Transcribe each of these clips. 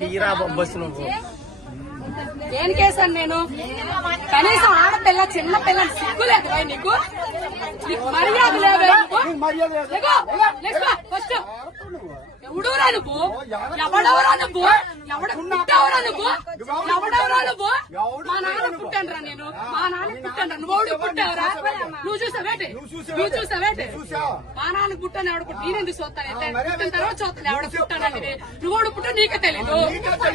తీరా బస్సు నువ్వు దేనికేసాను నేను? కనీసం ఆడపిల్ల చిన్న పిల్ల సిగ్గులేదు నీకు? మర్యాద లేదా? ఫస్ట్ ఎవడవరా నువ్వు? ఎవడవరా నువ్వు? ఎవడ పుట్టావరా నువ్వు? ఎవడవరా నువ్వు? మా నాన్న పుట్టానురా నేను. మా నాన్న పుట్టాను. నువ్వు పుట్టావరా? నువ్వు చూసావేటి? నువ్వు చూసావేటి? మా నాన్న పుట్టాను. ఎవడ పుట్టి నేనెందుకు చూస్తాను? పుట్టిన తర్వాత చూస్తాను ఎవడ పుట్టానని. నువ్వు పుట్టా నీకే తెలీదు.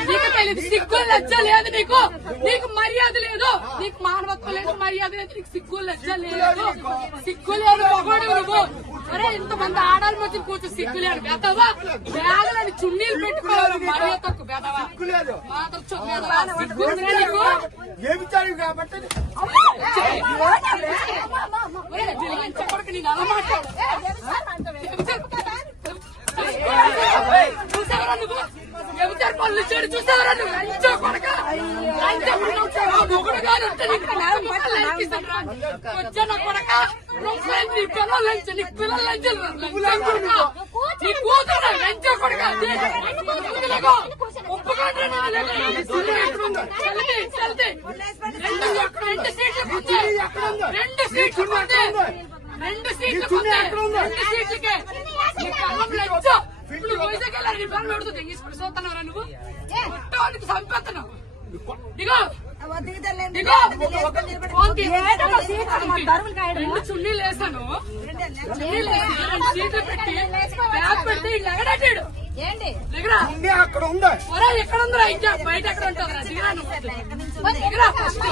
నీకే తెలీదు. సిగ్గు లజ్జ లేదు నీకు. నీకు మర్యాద లేదు. నీకు మానవత్వం లేదు, మర్యాద లేదు. నీకు సిగ్గు లజ్జ లేదు. సిగ్గు లేదు మగోడు నువ్వు. అరే ఇంతమంది ఆడాలి మధ్య కూర్చో సిగ్గు లేదు. బెదవా బ్యాగులని చున్నీలు పెట్టుకోవాలి. మర్యాద తక్కువ బెదవా మాత్రం సిగ్గు నీకు. చెప్పడానికి నేను అలా మాట్లాడు. చూసావరా నువ్వు? ఎవరు పనులు చేయడు చూసావరా నువ్వు? లంచో కొడక మొగుడు కాదు వచ్చాను కొడక. నీ పిల్లలు లంచ, నీ పిల్లలు లంచాలు నీ కూతురు లంచో కొడక. ఒప్పుకోండి రెండు సీట్లు కూర్చోయి. రెండు సీట్లు కూర్చోయి. రెండు సీట్లు కూర్చోయి. రెండు సీట్లకే లంచో. ఇప్పుడు వైజాగ్ వెళ్ళాలి. నీ పనులు పెడుతుంది ఇప్పుడు చూస్తున్నారా నువ్వు? పుట్టవాళ్ళకి చంపేస్తున్నావు. దిగో రెండు చున్నీలు వేసాను. చున్నీలు వేసి రెండు సీట్లు పెట్టి బ్యాగ్ పెడితే ఇల్లు ఎగడాటాడు. అక్కడ ఉందా? ఎక్కడ ఉందా? ఇంకా బయట ఎక్కడ ఉంటుందా? దిగరా ఫస్ట్.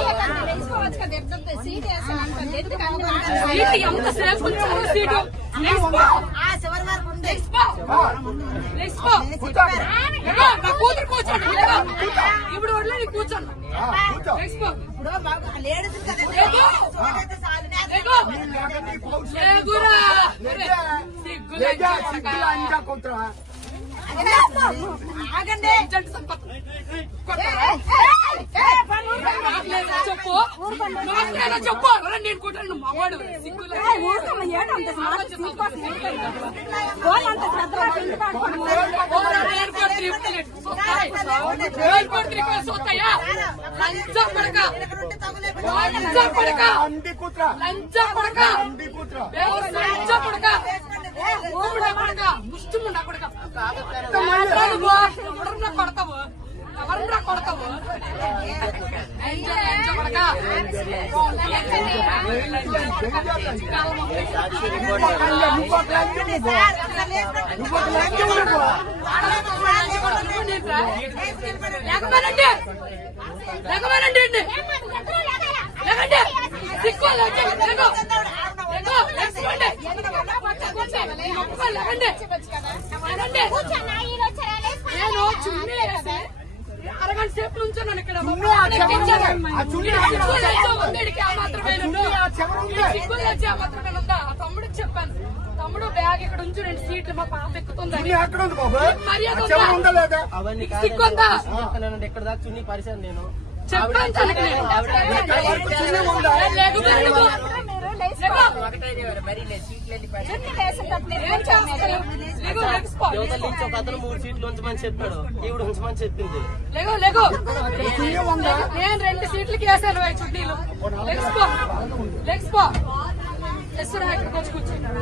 సీట్ ఎంత సేపు ఉంచారు? సీటు నా కూతురు కూర్చోండి. ఇప్పుడు వడ్లే నీ కూర్చోండి. చెప్పు చెప్పు. నేను కూర్చోండి మగవాడు ముష్టిముండా కొడక. ఎవరన్నా కొడతావు? ఎవరన్నా కొడతావు? నేను చున్నీ వేసి అరగంట సేపు నుంచున్నాను ఇక్కడ. తమ్ముడికి చెప్పాను, తమ్ముడు బ్యాగ్ ఇక్కడ ఉంచు, రెండు సీట్లు మా పాప ఎక్కుతుందని. సిగ్గుందా? ఎక్కడ దాకా చున్నీ పరిశాను నేను చెప్పాను. అతను 3 సీట్లు ఉంచమని చెప్పాడు. ఈవిడ ఉంచమని చెప్పింది. నేను 2 సీట్లకి వేసాను చుట్టీలు. ఇక్కడికి వచ్చి కూర్చున్నాను.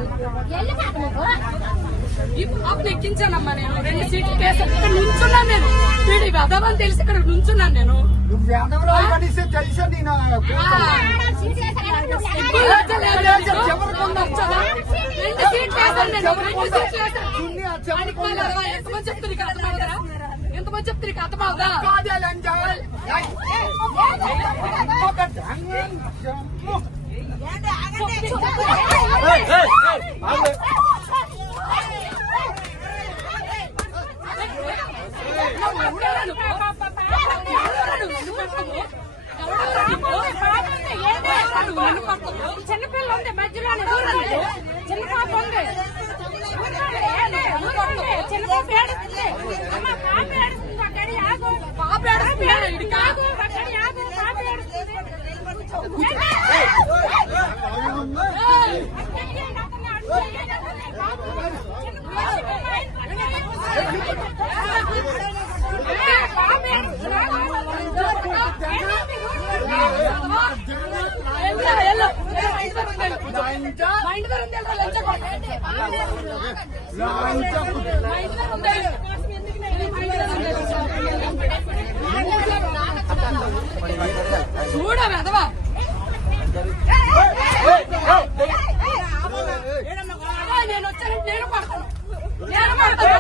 ఈ పాపను ఎక్కించానమ్మా నేను. 2 సీట్లకి వేసాను. ఇక్కడ నుంచున్నాను నేను. వీడి వెదవని తెలిసి ఇక్కడ నుంచున్నాను నేను. ఎంతమంది చెప్తారు నీకు అర్థమవుదా? చిన్నపిల్ల ఉంది మధ్యలో, చిన్న పాప ఉంది, చిన్న పాప ఏడుస్తుంది, పాప ఏడుస్తుంది, అక్కడి ఆగు, పాప ఏడుస్తుంది, ఆగు, అక్కడి ఆగు, పాప ఏడుస్తుంది. లంచా మా ఇంటి దగ్గర ఉంది, వెళ్ళరా, లంచా కొడక. లంచా మా ఇంటి దగ్గర ఉంది. మా ఇంటి దగ్గర ఉంది. చూడ వెదవా నేను వచ్చానంటే నేను పడతాను, నేను పడతాను.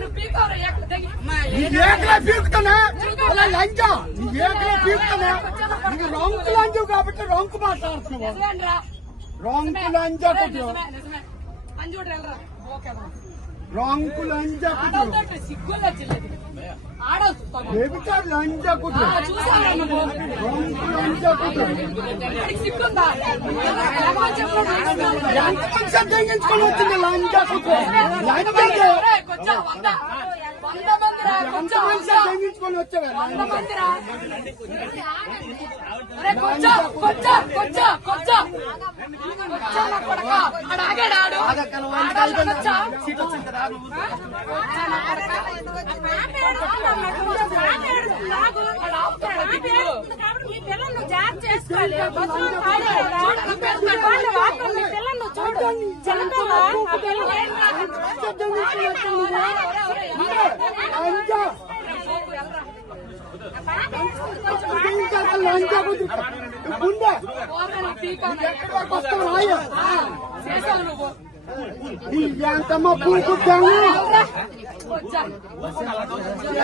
నువ్వు పీకోరా ఎక్కడ తెగి. ఏకలే పీకుతానా అలా లంచా ఏకలే పీకుతానా నీకు రొంకు లంచు కాబట్టి రొంకు మాట్లాడుతున్నావు నిజమేనరా? రొంకు లంచా కొట్టు నిజమే నిజమే అని చూడు వెళ్ళరా. ఓకే రొంకు లంచా కొట్టు ఆడవుతుంటే సిగ్గులు వచ్చింది. ఆడవుతుంది చెబుతా లంచా కొట్టు చూసావరా నువ్వు? రొంకు లంచా కొట్టు వాడికి సిగ్గుందా? ఎంత మనిషి తెగించుకొని వచ్చింది లంచా కొట్టు లంచా కొంచెం 100 మందిరా, ఎంత కొంచెం మనిషి తెగించుకొని వచ్చావా 100 మందిరా. అరే కొంచెం కొంచెం కొంచెం కొంచెం కొంచెం నా కొడక. ఆడు ఆగాడు ఆడు. ఆగాలి కొంచెం. కొంచెం నా కొడక. ఆడు ఆపుతున్నాడు బిడ్డలు. మీ పిల్లల్ని జాగ్రత్త చేసుకోవాలి. బస్సులో చూడు, పెడతాడు. మీ పిల్లల్ని చూడు. చిన్నపిల్ల ఆ పిల్లలు ఏం కాదు. లంచా లంచా కొట్టు గుండె పోతాను, పీకాను. ఎక్కడి వరకు వస్తావు రాయ చేసావు నువ్వు. ఎంతమ్మ పూకు జంగ వచ్చా.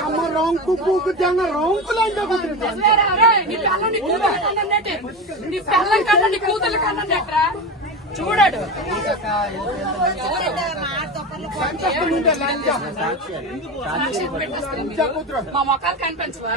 అమ్మ రొంకు పూకు జంగ రొంకు లంచా కొట్టు నిజమేరా? అరే, నీ పిల్లం నీ కూతురు కన్నాడేంటి? నీ పిల్లం కన్నా నీ కూతురు కన్నాడేట్రా? చూడాడు లంచా మా మొక్కలు కనిపించవా?